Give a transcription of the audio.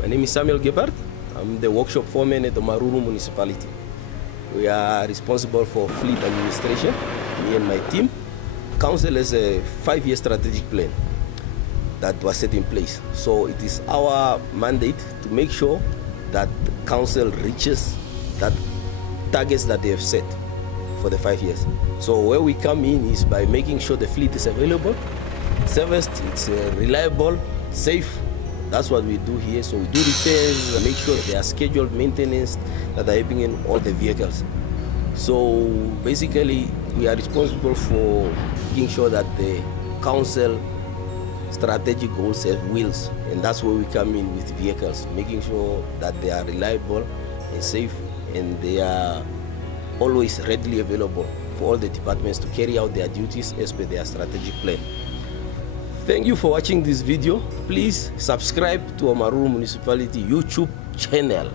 My name is Samuel Gebhardt. I'm the workshop foreman at the Maruru municipality. We are responsible for fleet administration, me and my team. Council has a 5-year strategic plan that was set in place. So it is our mandate to make sure that the council reaches that targets that they have set for the 5 years. So where we come in is by making sure the fleet is available, serviced, it's reliable, safe. That's what we do here. So we do repairs, make sure they are scheduled maintenance that are helping in all the vehicles. So basically, we are responsible for making sure that the council strategic goals have wheels, and that's where we come in with vehicles, making sure that they are reliable and safe, and they are always readily available for all the departments to carry out their duties as per their strategic plan. Thank you for watching this video. Please subscribe to our Maruru Municipality YouTube channel.